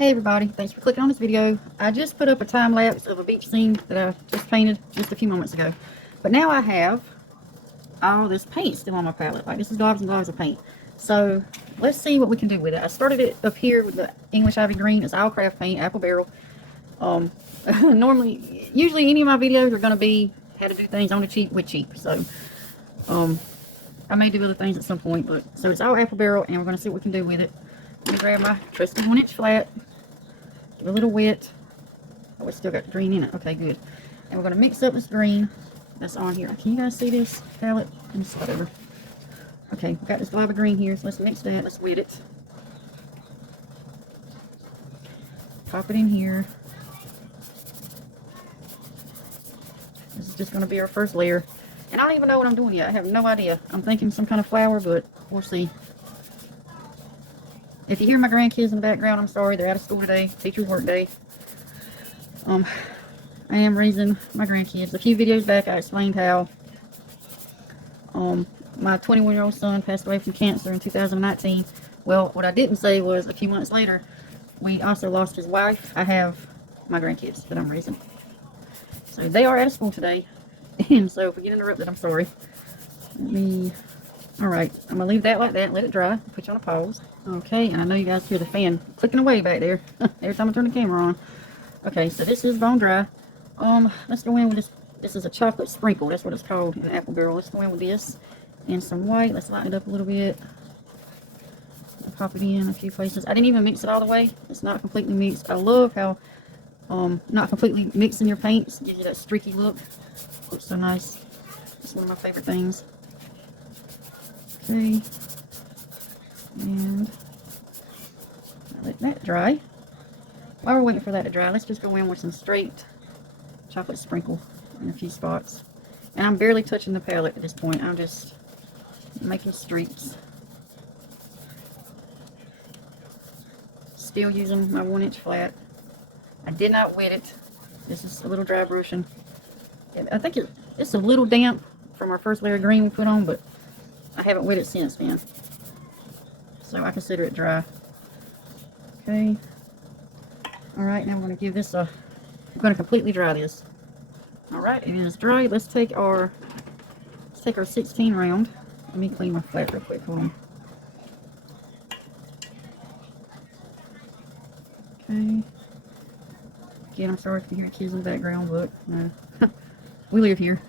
Hey everybody, thanks for clicking on this video. I just put up a time lapse of a beach scene that I just painted just a few moments ago. But now I have all this paint still on my palette. Like, this is globs and globs of paint. So let's see what we can do with it. I started it up here with the English Ivy Green. It's all craft paint, apple barrel. Usually any of my videos are going to be how to do things on the cheap with cheap. So I may do other things at some point, but so it's all apple barrel, and we're going to see what we can do with it. Let me grab my trusty 1-inch flat. Give it a little wet. Oh, it's still got green in it. Okay, good. And we're going to mix up this green that's on here. Can you guys see this palette? Whatever. Okay, we've got this lava green here, so let's mix that. Let's wet it. Pop it in here. This is just going to be our first layer. And I don't even know what I'm doing yet. I have no idea. I'm thinking some kind of flower, but we'll see. If you hear my grandkids in the background, I'm sorry. They're out of school today. Teacher's work day. I am raising my grandkids. A few videos back, I explained how my 21-year-old son passed away from cancer in 2019. Well, what I didn't say was a few months later, we also lost his wife. I have my grandkids that I'm raising. So they are out of school today. And so if we get interrupted, I'm sorry. Alright, I'm going to leave that like that and let it dry. Put you on a pause. Okay, and I know you guys hear the fan clicking away back there every time I turn the camera on. Okay, so this is bone dry. Let's go in with this. This is a chocolate sprinkle. That's what it's called in the apple barrel. Let's go in with this and some white. Let's lighten it up a little bit. I'll pop it in a few places. I didn't even mix it all the way. It's not completely mixed. I love how not completely mixing your paints gives you that streaky look. Looks so nice. It's one of my favorite things. Okay, and let that dry. While we're waiting for that to dry, let's just go in with some straight chocolate sprinkle in a few spots. And I'm barely touching the palette at this point. I'm just making streaks. Still using my 1-inch flat. I did not wet it. This is a little dry brushing. I think it's a little damp from our first layer of green we put on, but I haven't wet it since then. So I consider it dry. Okay. Alright, now we're going to give this I'm going to completely dry this. Alright, and it's dry. Let's take our 16 round. Let me clean my flat real quick. Hold on. Okay. Again, I'm sorry if you hear kids in the background, but no. We live here.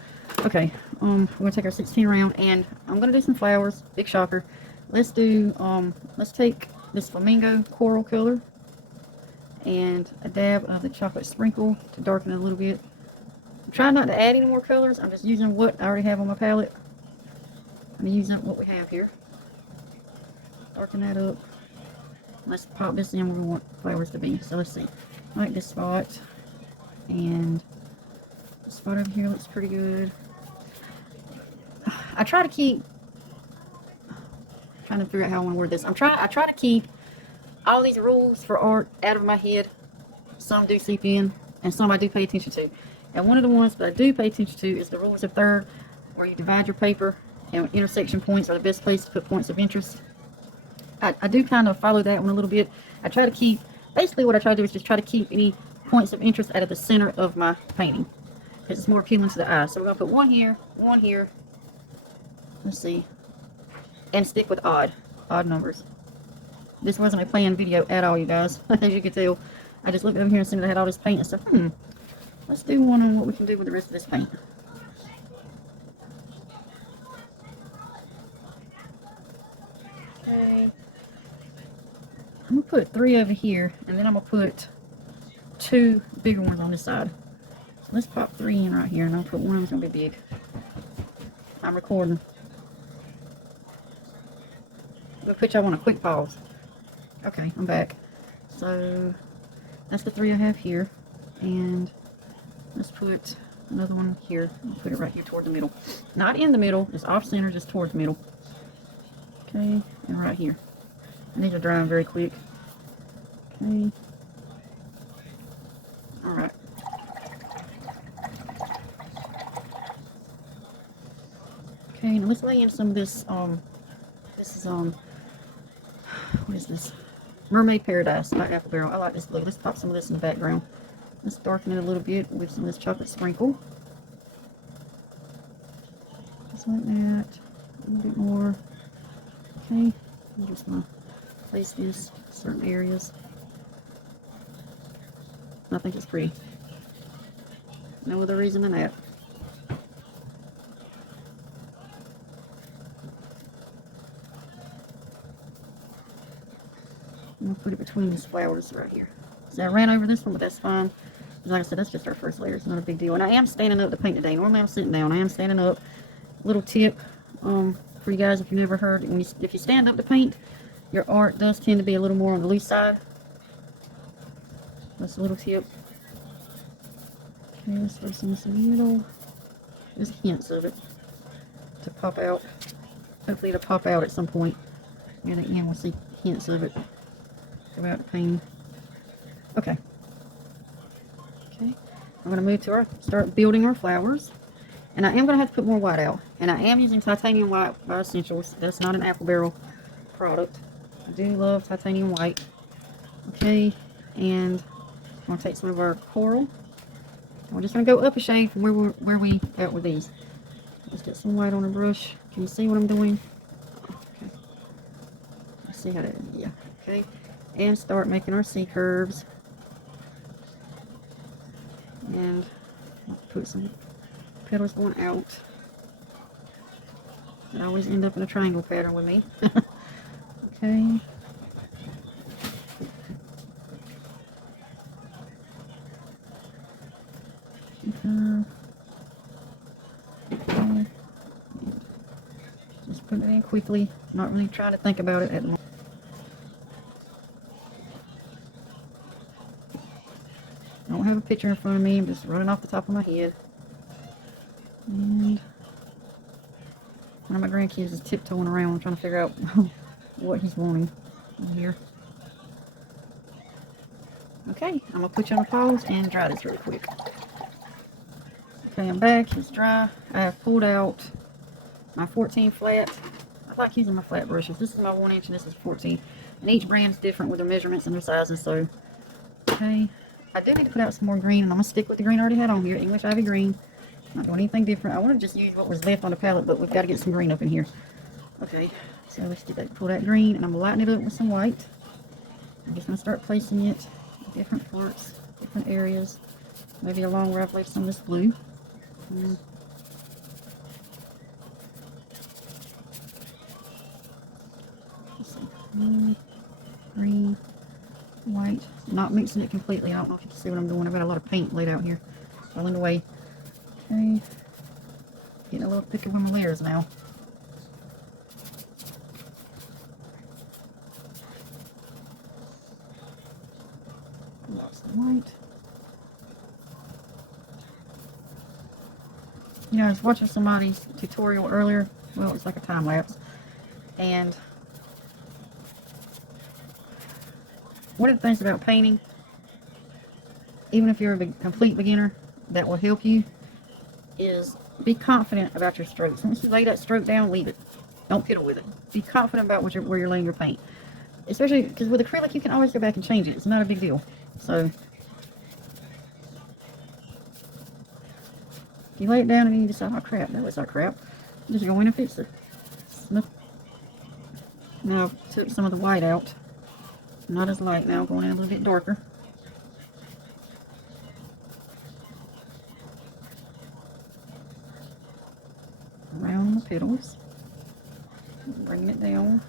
Okay, we're going to take our 16 round, and I'm going to do some flowers. Big shocker. Let's do, let's take this flamingo coral color and a dab of the chocolate sprinkle to darken it a little bit. I'm trying not to add any more colors. I'm just using what I already have on my palette. I'm using what we have here. Darken that up. Let's pop this in where we want flowers to be. So let's see. I like this spot. And this spot over here looks pretty good. I try to keep, trying to figure out how I want to word this. I try to keep all these rules for art out of my head. Some do seep in, and some I do pay attention to. And one of the ones that I do pay attention to is the rules of third, where you divide your paper, and intersection points are the best place to put points of interest. I do kind of follow that one a little bit. I try to keep, basically what I try to do is just try to keep any points of interest out of the center of my painting, because it's more appealing to the eye. So we're going to put one here, let's see, and stick with odd numbers. This wasn't a planned video at all, you guys. As you can tell, I just looked over here and seen that I had all this paint and stuff. Let's do one on what we can do with the rest of this paint. Okay. I'm going to put 3 over here, and then I'm going to put 2 bigger ones on this side. So let's pop 3 in right here, and I'll put one of them's going to be big. I'm recording. I'm going to put y'all on a quick pause. Okay, I'm back. So that's the 3 I have here, and let's put another one here. I'll put it right here toward the middle. Not in the middle, it's off center, just towards the middle. Okay, and right here. And these are drying very quick. Okay. Alright. Okay, now let's lay in some of this, this is, what is this? Mermaid Paradise by Apple Barrel. I like this blue. Let's pop some of this in the background. Let's darken it a little bit with some of this chocolate sprinkle. Just like that. A little bit more. Okay. I'm just going to place this in certain areas. I think it's pretty. No other reason than that. I'm going to put it between these flowers right here. So I ran over this one, but that's fine. Like I said, that's just our first layer. It's not a big deal. And I am standing up to paint today. Normally I'm sitting down. I am standing up. Little tip for you guys if you've never heard. If you stand up to paint, your art does tend to be a little more on the loose side. That's a little tip. Okay, let's throw some in the middle. Just hints of it to pop out. Hopefully it'll pop out at some point. Near the end we'll see hints of it go out the painting. Okay. Okay. I'm going to move to start building our flowers. And I am going to have to put more white out. And I am using titanium white by Essentials. That's not an Apple Barrel product. I do love titanium white. Okay. And I'm going to take some of our coral. We're just going to go up a shade from where we at with these. Let's get some white on the brush. Can you see what I'm doing? Okay. Let's see how that is. Yeah. Okay. And start making our C curves. And I'll put some petals going out. I always end up in a triangle pattern with me. Okay. Okay. Just put it in quickly. Not really trying to think about it at the moment. I don't have a picture in front of me. I'm just running off the top of my head. And one of my grandkids is tiptoeing around trying to figure out what he's wanting in here. Okay, I'm going to put you on pause and dry this really quick. Okay, I'm back. It's dry. I have pulled out my 14 flat. I like using my flat brushes. This is my 1 inch and this is 14. And each brand is different with their measurements and their sizes. So, okay. I do need to put out some more green, and I'm going to stick with the green I already had on here. English Ivy green. Not doing anything different. I want to just use what was left on the palette, but we've got to get some green up in here. Okay, so let's get that, pull that green, and I'm going to lighten it up with some white. I'm just going to start placing it in different parts, different areas. Maybe along where I've left some of this blue. Let's see. Green, white. Not mixing it completely. I don't know if you can see what I'm doing. I've got a lot of paint laid out here. Falling away. Okay. Getting a little thicker with my layers now. Lots of white. You know, I was watching somebody's tutorial earlier. Well, it's like a time lapse. And one of the things about painting, even if you're a complete beginner, that will help you is be confident about your strokes. Once you lay that stroke down, leave it. Don't fiddle with it. Be confident about where you're laying your paint. Especially because with acrylic, you can always go back and change it. It's not a big deal. So, if you lay it down and then you decide, oh crap, that was our crap, just go in and fix it. Now, I took some of the white out. Not as light now, going in a little bit darker. Around the petals. Bringing it down.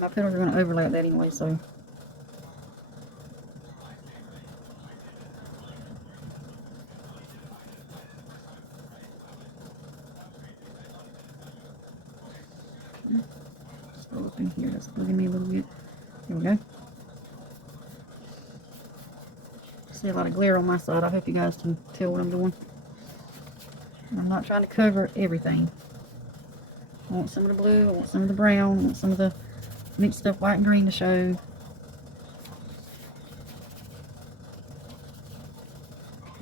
My petals are going to overlap that anyway, so. Just go up in here. That's bugging me a little bit. Here we go. See a lot of glare on my side. I hope you guys can tell what I'm doing. I'm not trying to cover everything. I want some of the blue, I want some of the brown, I want some of the mixed up white and green to show.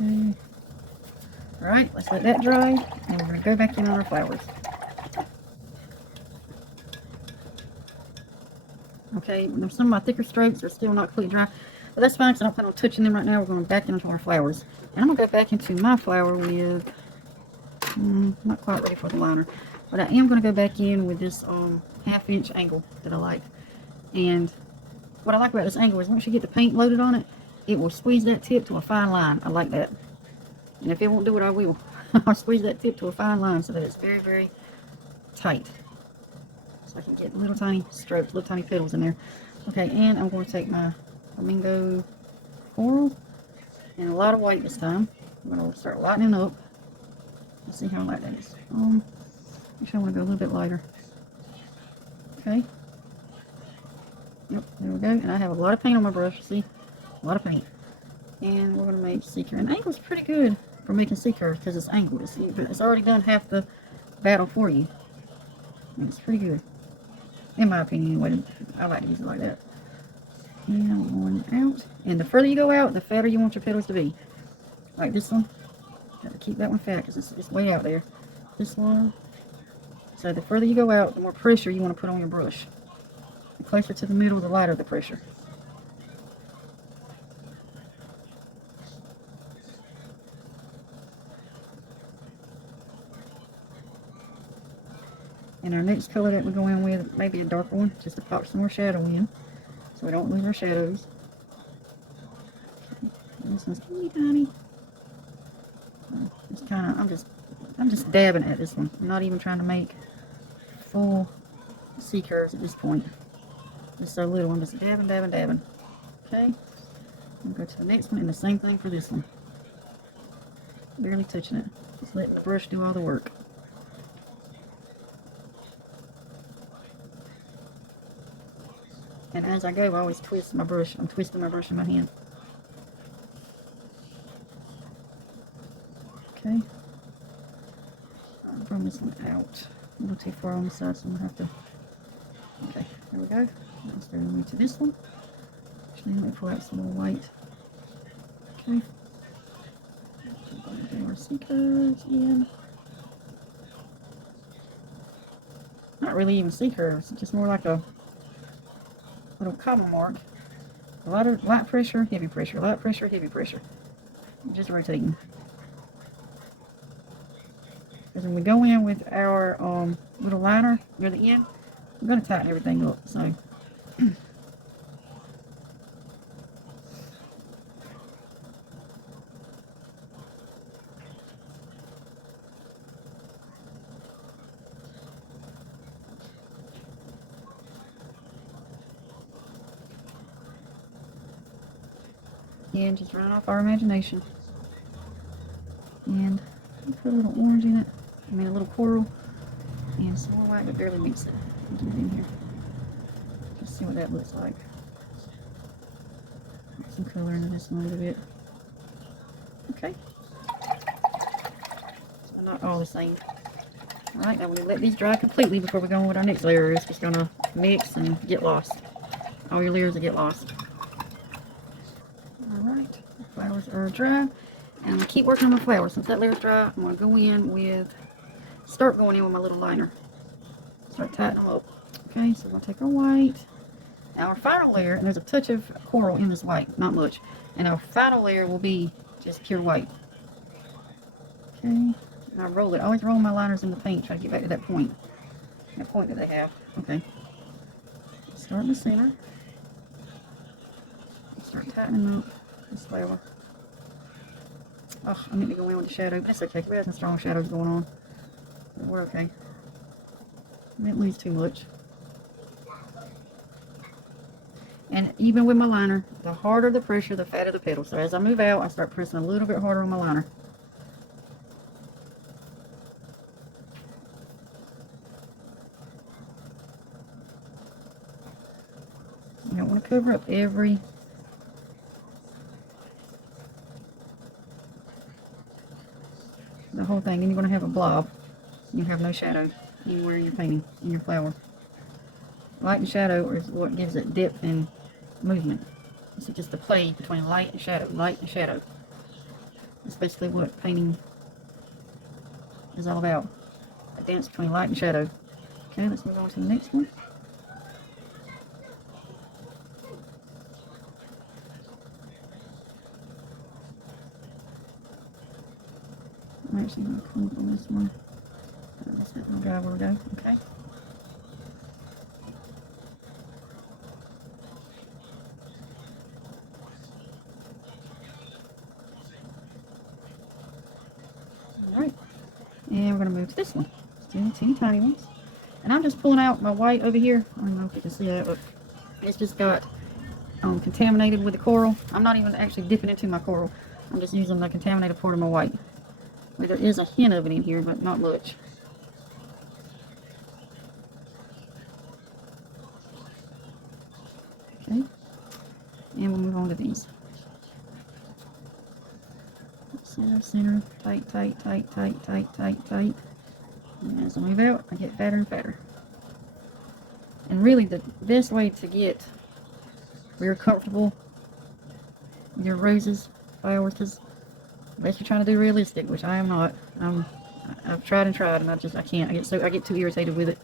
Okay. Alright, let's let that dry, and we're going to go back in on our flowers. Okay, now some of my thicker strokes are still not completely dry, but that's fine because I don't plan on touching them right now. We're going back into our flowers. And I'm going to go back into my flower with, not quite ready for the liner, but I am going to go back in with this 1/2 inch angle that I like. And what I like about this angle is once you get the paint loaded on it, it will squeeze that tip to a fine line. I like that. And if it won't do it, I will. I'll squeeze that tip to a fine line so that it's very, very tight. So I can get little tiny strokes, little tiny petals in there. Okay, and I'm going to take my flamingo floral and a lot of white this time. I'm going to start lightening up. Let's see how light that is. Actually, I want to go a little bit lighter. Okay. Yep, there we go. And I have a lot of paint on my brush. See? A lot of paint. And we're going to make C-curve. And angle's pretty good for making C-curves because it's angled. It's already done half the battle for you. And it's pretty good. In my opinion, anyway. I like to use it like that. And I'm going out. And the further you go out, the fatter you want your petals to be. Like this one. Got to keep that one fat because it's way out there. This one. So the further you go out, the more pressure you want to put on your brush. The closer to the middle, the lighter the pressure. And our next color that we go in with, maybe a darker one, just to pop some more shadow in, so we don't lose our shadows. Okay. This one's teeny tiny. It's kind of, I'm just dabbing at this one. I'm not even trying to make full C curves at this point. Just so little. I'm just dabbing, dabbing, dabbing. Okay. I'm going to go to the next one, and the same thing for this one. Barely touching it. Just letting the brush do all the work. And as I go, I always twist my brush. I'm twisting my brush in my hand. Okay. I'll bring this one out. A little too far on the side, so I'm going to have to... Okay, there we go. Let's go move to this one. Actually, let me pull out some more white. Okay. Do our C curves again. Not really even C curves, just more like a little comma mark. Light pressure, heavy pressure, light pressure, heavy pressure. Just rotating. Because when we go in with our little liner near the end, I'm going to tighten everything up. So, and just run off our imagination. And put a little orange in it. I mean a little coral. And some more white, but barely mix it. Get it in here. Just see what that looks like. Put some color into this one a little bit. Okay. So not all the same. Alright, now we're going to let these dry completely before we go on with our next layer. It's just going to mix and get lost. All your layers will get lost. Alright, the flowers are dry. And I'm going to keep working on my flowers. Since that layer's dry, I'm going to go in with, start going in with my little liner. Start tightening them up. Okay, so we're going to take our white. Now our final layer, and there's a touch of coral in this white, not much. And our final layer will be just pure white. Okay, and I roll it. I always roll my liners in the paint, try to get back to that point. That point that they have. Okay. Start in the center. Start tightening up this flower. Oh, I need to go in with the shadow, but it's okay. We have some strong shadows going on. But we're okay. I didn't lose too much. And even with my liner, the harder the pressure, the fatter the petal. So as I move out, I start pressing a little bit harder on my liner. You don't want to cover up the whole thing. Then you're going to have a blob. You have no shadow anywhere in your painting, in your flower. Light and shadow is what gives it depth and movement. It's just a play between light and shadow, light and shadow. That's basically what painting is all about. A dance between light and shadow. Okay, let's move on to the next one. actually going to come up on this one. Let's let my guy where we go. Okay. Alright. And we're going to move to this one. Still teeny tiny ones. And I'm just pulling out my white over here. I don't know if you can see that, but it's just got contaminated with the coral. I'm not even actually dipping into my coral. I'm just using the contaminated part of my white. But there is a hint of it in here, but not much. Okay. And we'll move on to these. Center, center, tight, tight, tight, tight, tight, tight, tight. And as I move out, I get fatter and fatter. And really the best way to get real comfortable with your roses, flowers, because unless you're trying to do realistic, which I am not, I've tried and tried, and I can't. I get too irritated with it.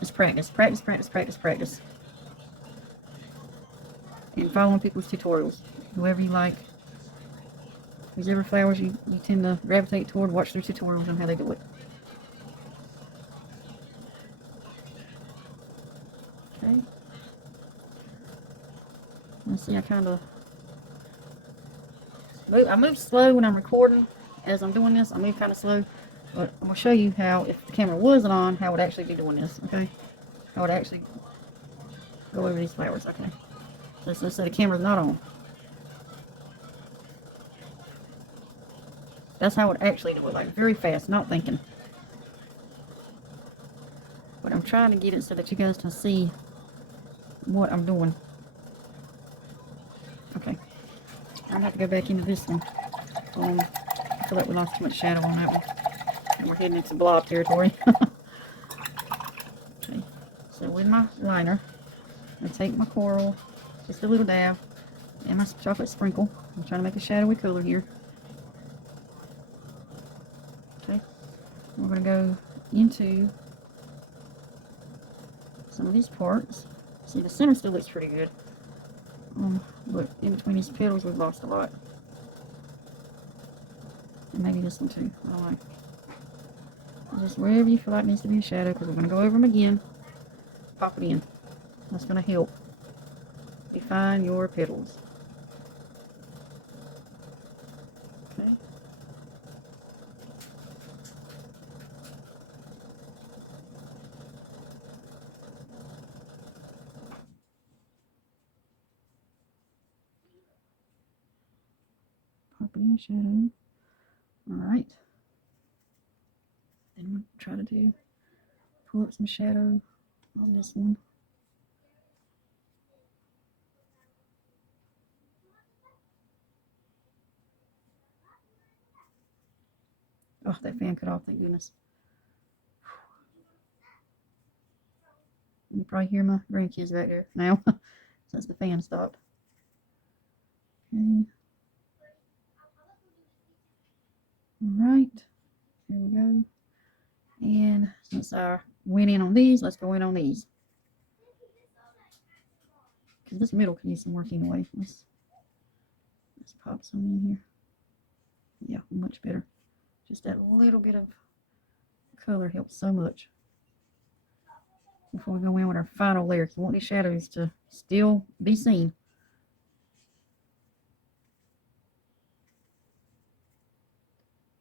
Just practice, practice, practice, practice, practice, and following people's tutorials, whoever you like. Whichever flowers you tend to gravitate toward, watch their tutorials on how they do it. Okay. Let's see, I move slow when I'm recording. As I'm doing this, I move kind of slow. But I'm going to show you how, if the camera wasn't on, how I would actually be doing this, okay? How I would actually go over these flowers, okay? So let's say the camera's not on. That's how I would actually do it, like very fast, not thinking. But I'm trying to get it so that you guys can see what I'm doing. Okay. I'm going to have to go back into this one. I feel like we lost too much shadow on that one. And we're heading into blob territory. Okay. So with my liner, I'm going to take my coral, just a little dab, and my chocolate sprinkle. I'm trying to make a shadowy color here. Okay. We're going to go into some of these parts. See, the center still looks pretty good. But in between these petals, we've lost a lot. And maybe this one too. I don't know. Just wherever you feel like needs to be a shadow, because we're going to go over them again. Pop it in. That's going to help define your petals. Okay. Pop it in the shadow. Alright. And we'll try to pull up some shadow on this one. Oh, that fan cut off, thank goodness. You can probably hear my grandkids back there now since the fan stopped. Okay. Alright, here we go. And since I went in on these, let's go in on these. Because this middle can use some work anyway. Let's pop some in here. Yeah, much better. Just that little bit of color helps so much. Before we go in with our final layer, because we want these shadows to still be seen.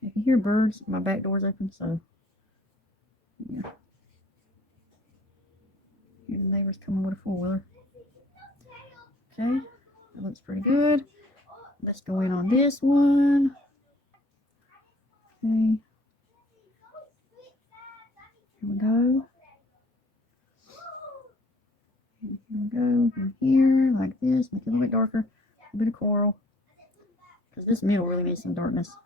If you hear birds, my back door's open, so yeah. Here the neighbor's coming with a four-wheeler. Okay, that looks pretty good. Let's go in on this one. Okay. Here we go. And here we go. In here, like this. Make it a little bit darker. A bit of coral. Because this middle really needs some darkness.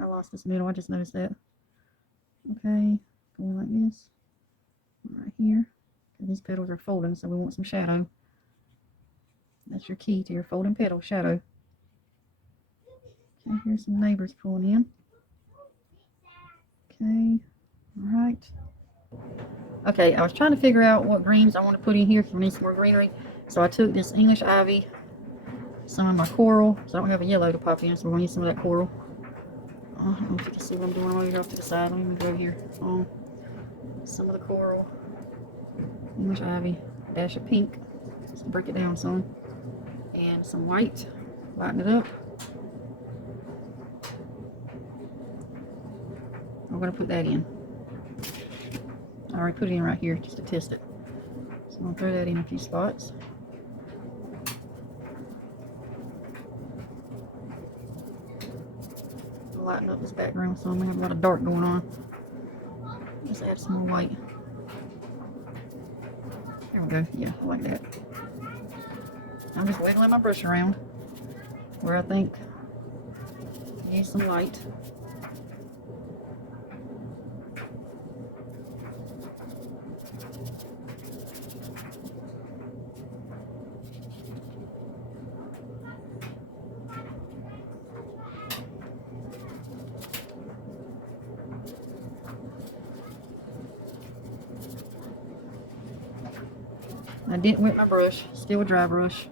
I lost this middle. I just noticed that. Okay. Going like this. Right here. These petals are folding, so we want some shadow. That's your key to your folding petal, shadow. Okay, here's some neighbors pulling in. Okay, alright. Okay, I was trying to figure out what greens I want to put in here because we need some more greenery. So I took this English ivy, some of my coral, so I don't have a yellow to pop in, so we're going to use some of that coral. I don't know if you can see what I'm doing. I'm over here off to the side. Let me go over here. Some of the coral, English ivy, a dash of pink. Just break it down some, and some white. Lighten it up. I'm gonna put that in. I already put it in right here just to test it. So I'm gonna throw that in a few spots. I'll lighten up this background so I'm gonna have a lot of dark going on. Just add some more white. There we go. Yeah, I like that. I'm just wiggling my brush around where I think I need some light. I didn't wet my brush, still a dry brush.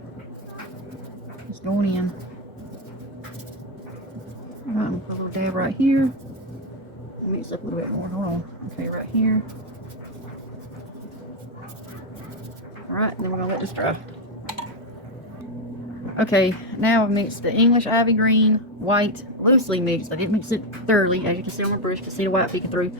Just going in. Right, put a little dab right here. Mix up a little bit more. Hold on. Okay, right here. Alright, then we're gonna let this dry. Okay, now I've mixed the English ivy green, white, loosely mixed. I didn't mix it thoroughly, as you can see on my brush. You can see the white peeking through,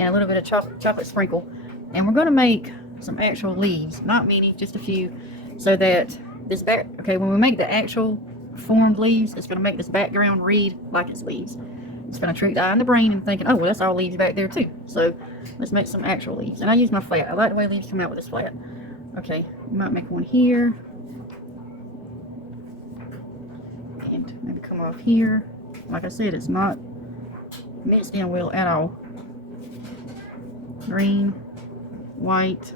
and a little bit of chocolate sprinkle. And we're gonna make some actual leaves, not many, just a few, so that this back, okay, when we make the actual formed leaves, it's going to make this background read like it's leaves. It's going to trick the eye and the brain and thinking, oh, well, that's all leaves back there too. So let's make some actual leaves. And I use my flat. I like the way leaves come out with this flat. Okay, you might make one here, and maybe come off here. Like I said, it's not mixed in well at all. Green, white,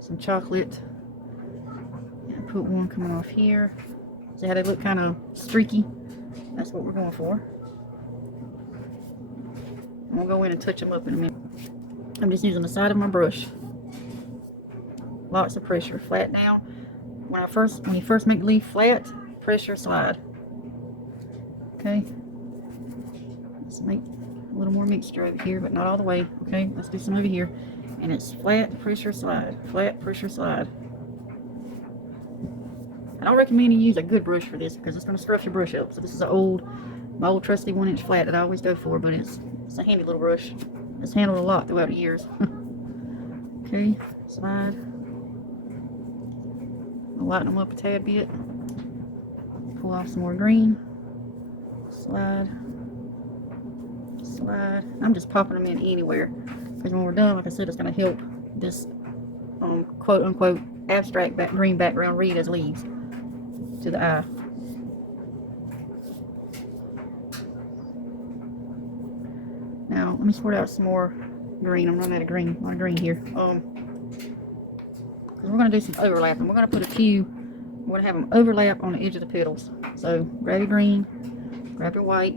some chocolate, and put one coming off here. See how they look kind of streaky? That's what we're going for. And we'll go in and touch them up in a minute. I'm just using the side of my brush. Lots of pressure. Flat down. When you first make the leaf flat, pressure slide. Okay. Let's make a little more mixture over here, but not all the way. Okay, let's do some over here. And it's flat, pressure, slide. Flat, pressure, slide. I don't recommend you use a good brush for this because it's going to scruff your brush up. So this is my old trusty 1-inch flat that I always go for, but it's a handy little brush. It's handled a lot throughout the years. Okay, slide. I'll lighten them up a tad bit. Pull off some more green. Slide. Slide. I'm just popping them in anywhere because when we're done, like I said, it's going to help this quote unquote abstract green background read as leaves to the eye. Now let me sort out some more green. I'm running out of green. A lot of green here. Because we're going to do some overlapping. We're going to put a few. We're going to have them overlap on the edge of the petals. So grab your green, grab your white.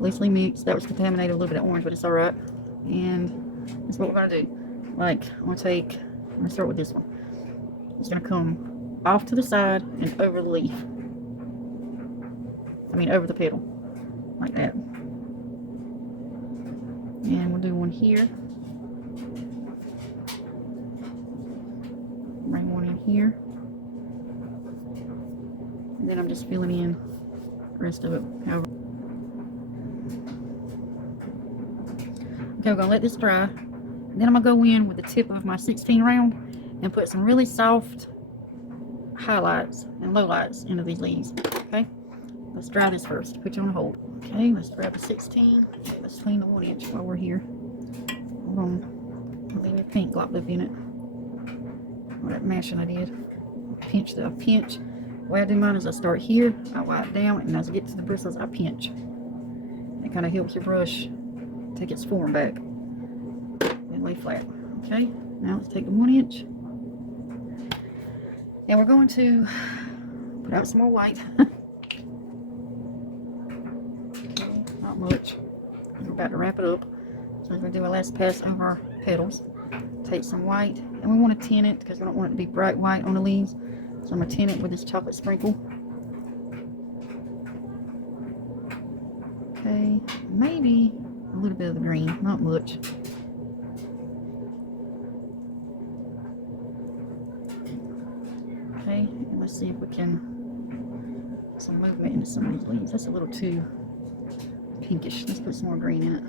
Loosely mixed. That was contaminated a little bit of orange, but it's alright. And that's what we're going to do. Like, I'm going to start with this one. It's going to come off to the side and over the leaf. I mean, over the petal. Like that. And we'll do one here. Bring one in here. And then I'm just filling in the rest of it. However. Okay, we're going to let this dry. And then I'm going to go in with the tip of my 16 round and put some really soft highlights and lowlights into these leaves. Okay, let's dry this first. Put you on hold. Okay, let's grab the 16. Let's clean the 1-inch while we're here. Hold on. I'll leave a pink glop lip in it. Or that mashing I did. Pinch. The way I do mine is I start here, I wipe down, and as I get to the bristles, I pinch. It kind of helps your brush take its form back and lay flat. Okay, now let's take the 1-inch. And we're going to put out some more white. Not much. We're about to wrap it up. So we're going to do a last pass over our petals. Take some white, and we want to tint it because we don't want it to be bright white on the leaves. So I'm going to tint it with this chocolate sprinkle. Okay, maybe a little bit of the green, not much. Okay, and let's see if we can some movement into some of these leaves. That's a little too pinkish. Let's put some more green in it.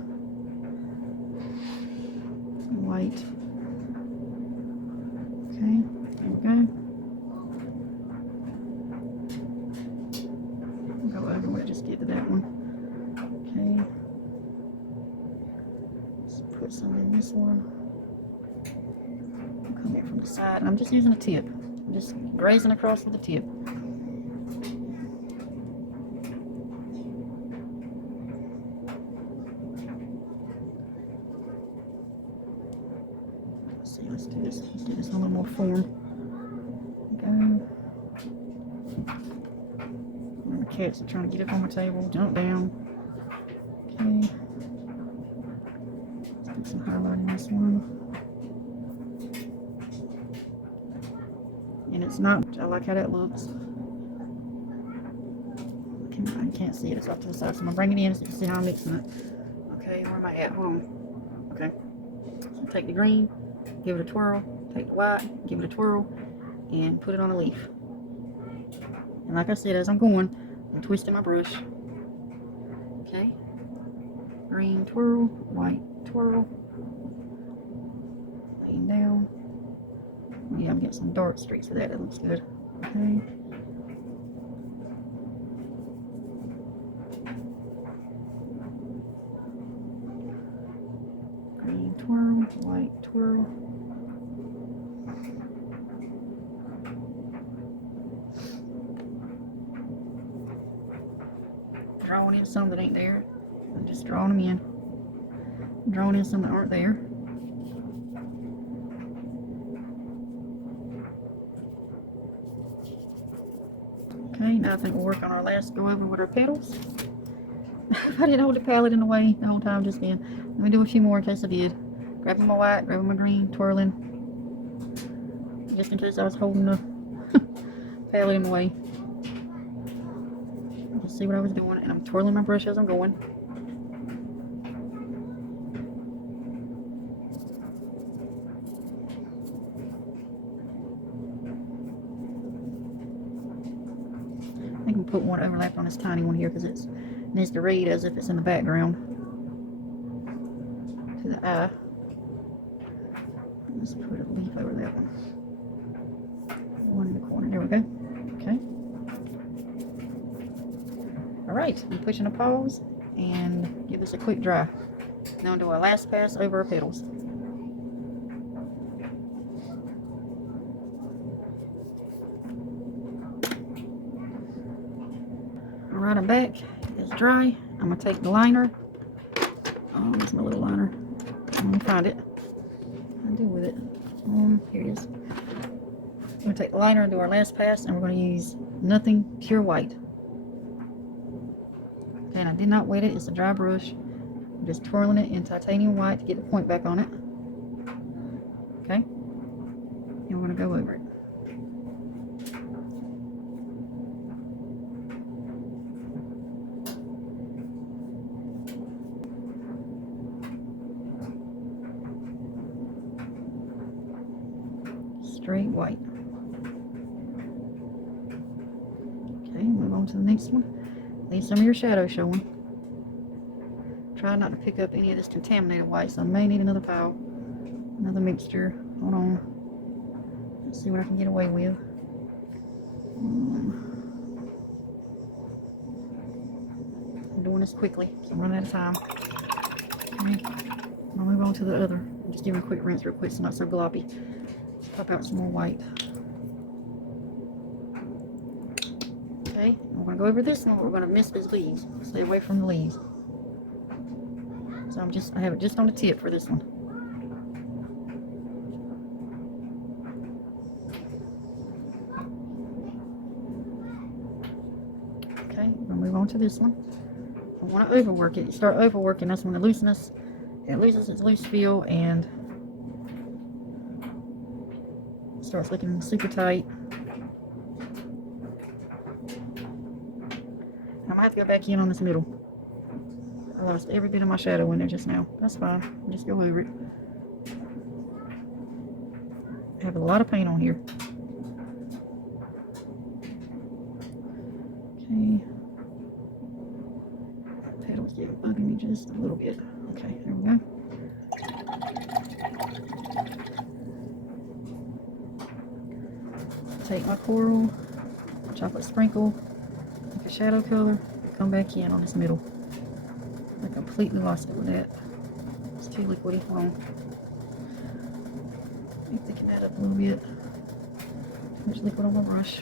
Some white. Okay, there we go. Go over, we'll just get to that one. Okay. Let's put some in this one. I'll come in from the side. And I'm just using a tip. I'm just grazing across with the tip. Let's see, let's do this. Let's do this in a little more form. Go. The cats are trying to get up on my table. Jump down. Okay. Let's do some highlight in this one. And it's not, I like how that looks. I can't see it, it's off to the side. So I'm gonna bring it in so you can see how I'm mixing it. Okay, where am I at? Hold on. Okay. So take the green, give it a twirl, take the white, give it a twirl, and put it on a leaf. And like I said, as I'm going, I'm twisting my brush. Okay. Green twirl, white twirl. Laying down. Yeah, I'm getting some dark streaks of that. That looks good. Okay. Green twirl, white twirl. Drawing in some that ain't there. I'm just drawing them in. Drawing in some that aren't there. Okay, now I think we'll work on our last go over with our petals. I didn't hold the palette in the way the whole time just then. Let me do a few more in case I did. Grabbing my white, grabbing my green, twirling. Just in case I was holding the palette in the way. Just see what I was doing, and I'm twirling my brush as I'm going. I think we'll put one overlap on this tiny one here because it needs to read as if it's in the background to the eye. Let's put a leaf over that one. One in the corner. There we go. Okay. Alright, I'm pushing a pause and give this a quick dry. Now do our last pass over our petals. Alright, I'm back. It's dry. I'm going to take the liner. Oh, there's my little liner. Let me find it. What do I do with it? Here it is. I'm going to take the liner and do our last pass, and we're going to use nothing, pure white. Okay, and I did not wet it. It's a dry brush. I'm just twirling it in titanium white to get the point back on it. Okay? And we're going to go over it. Straight white. Okay, move on to the next one. Leave some of your shadow showing. Try not to pick up any of this contaminated white, so I may need another pile, another mixture. Hold on. Let's see what I can get away with. I'm doing this quickly, so I'm running out of time. Okay, I'll move on to the other. I'm just giving a quick rinse real quick so it's not so gloppy. Pop out some more white. Okay, we're going to go over this one. We're going to miss these leaves. Stay away from the leaves. So I have it just on the tip for this one. Okay, we'll move on to this one. I want to overwork it. You start overworking, that's when it loses its loose feel and starts looking super tight. I might have to go back in on this middle. I lost every bit of my shadow in there just now. That's fine. I'll just go over it. I have a lot of paint on here. Okay. Pedal's getting bugging me just a little bit. Okay, there we go. Take my coral, chocolate sprinkle, make a shadow color, come back in on this middle. I completely lost it with that. It's too liquidy. Hold on. Let me thicken that up a little bit. Too much liquid on my brush.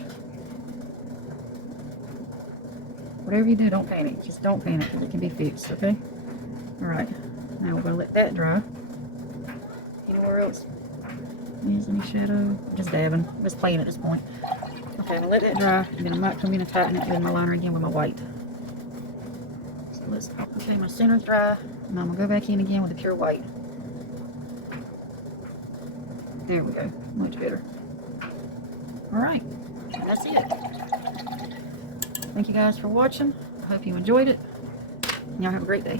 Whatever you do, don't panic. Just don't panic because it can be fixed, okay? Alright. Now we're going to let that dry. Anywhere else? Is any shadow? I'm just dabbing. I'm just playing at this point. Okay, I'm going to let that dry. And then I might come in and tighten it with my liner again with my white. So let's, okay, my center's dry. And I'm going to go back in again with the pure white. There we go. Much better. Alright. And that's it. Thank you guys for watching. I hope you enjoyed it. Y'all have a great day.